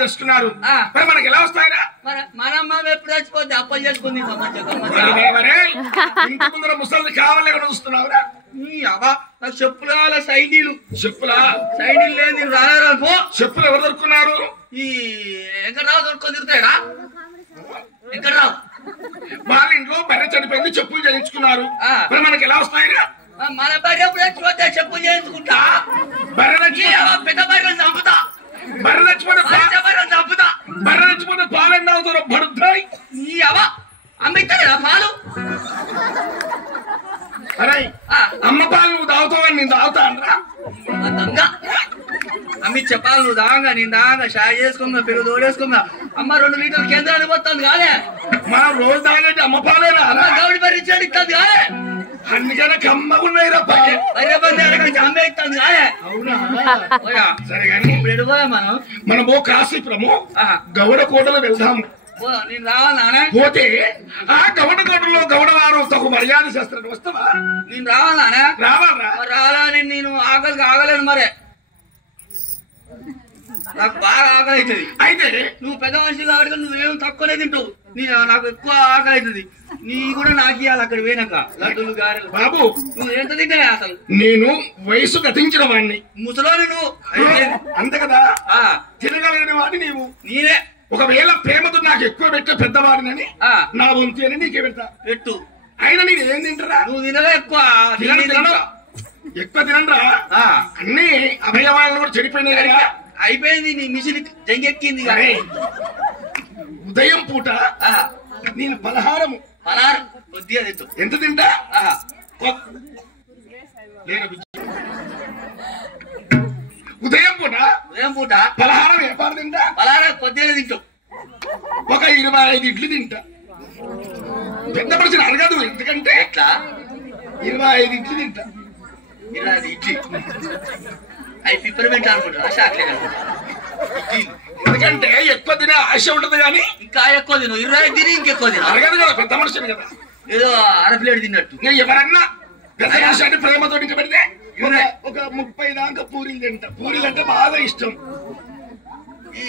చేస్తున్నారు మరి మనకి ఎలా వస్తాయిరా మన అమ్మ ఎప్పుడు చచ్చిపోద్ది అప్పలు చేసుకుంది ఇంటి ముందర ముసలి కావాలి ఎక్కడ చూస్తున్నావురా నాకు చెప్పులు కావాలా సైడీలు చెప్పులా సైడీలు లేదు నేను రాలేరు చెప్పులు ఎవరు దొరుకున్నారు ఈ వెంకటరావు దొరుకుని తిరుగుతాడా వెంకటరావు వాళ్ళ ఇంట్లో బర్రె చనిపోయింది చెప్పులు చేయించుకున్నారు మరి మనకి ఎలా వస్తాయిరా మన బర్రె ఎప్పుడు చచ్చిపోతే చెప్పులు చేయించుకుంటా బర్రె పెద్ద బర్రెలు చంపుతా బర్రె చచ్చిపోతే బర్రె చచ్చిపోతే పాలెండి అవుతారు పడుతాయి అమ్మిస్తారా పాలు అరే అమ్మ పాలు నువ్వు తాగుతావని నేను తాగుతా అనరా దొంగ అమ్మి చెప్పాలి నువ్వు దాగా నేను దాగా షాయ్ చేసుకున్నా పెరుగు తోడేసుకున్నా అమ్మ 2 లీటర్ల కేంద్రానికి పోతుంది కాదే మనం రోజు తాగేటి అమ్మ పాలేనా గౌడి భరించాడు ఇస్తుంది కాదే అందుకనే కమ్మగున్నాయిరా అమ్మే ఇస్తుంది కాదే అవునా సరే కానీ ఇప్పుడు ఎడుపోయా మనం కాశీపురము గౌడ కోటలో వెళ్దాము నేను రావాలా పోతే ఆ గౌడ కోటలో గౌడవారు తగు మర్యాద చేస్తాడు వస్తావా నేను రావాలా రావాలని నేను ఆగలేను మరే నాకు బాగా ఆకలి అవుతుంది అయితే నువ్వు పెద్ద మనిషి కాబట్టి నువ్వేం తక్కువనే తింటావు నాకు ఎక్కువ ఆకలి అవుతుంది నీ కూడా నాకు ఇవ్వాలి అక్కడ పోయినాక లడ్డూలు గారెలు బాబు నువ్వు ఎంత తింటావే అసలు నేను వయసు గతించిన వాడిని ముసలోని నువ్వు అంత కదా తినగలిగిన వాడిని నీవు నేనే ఒకవేళ ప్రేమతో నాకు ఎక్కువ పెట్టే పెద్దవాడినని నా వంతు అని నీకే పెడతా పెట్టు అయినా నీకు ఏం తింటారా నువ్వు తినలే ఎక్కువ ఎక్కువ తినరా అన్ని అవయవాలను కూడా చెడిపోయినాయి కదా అయిపోయింది నీ మిషన్ జంగెక్కింది ఉదయం పూట నేను పలహారం కొద్దిగా తింటూ ఎంత తింటా ఉదయం పూట పలహారం ఏ పాలు తింటా పలహారం కొద్దిగా తింటావు ఒక 25 ఇడ్లు తింటా పెద్ద మనిషిని అడగదు ఎందుకంటే ఎట్లా 25 ఇడ్లు తింటా 25 ఇడ్లీ అవి పిప్పర్మెంట్ అనుకుంటా షాక్లే ఎందుకంటే ఎక్కువ తినే ఆశ ఉంటది కానీ ఇంకా ఎక్కువ తిను 25 తిని ఇంకెక్కువ తిను అడగదు కదా పెద్ద మనిషిని కదా ఏదో అరప్లేట్ తిన్నట్టు నేను ఎవరన్నా పెద్ద మనిషి అంటే ప్రేమతో ఇంకా పెడితే ఒక 30 దాకా పూరీలు తింటా పూరీలు అంటే బాగా ఇష్టం ఈ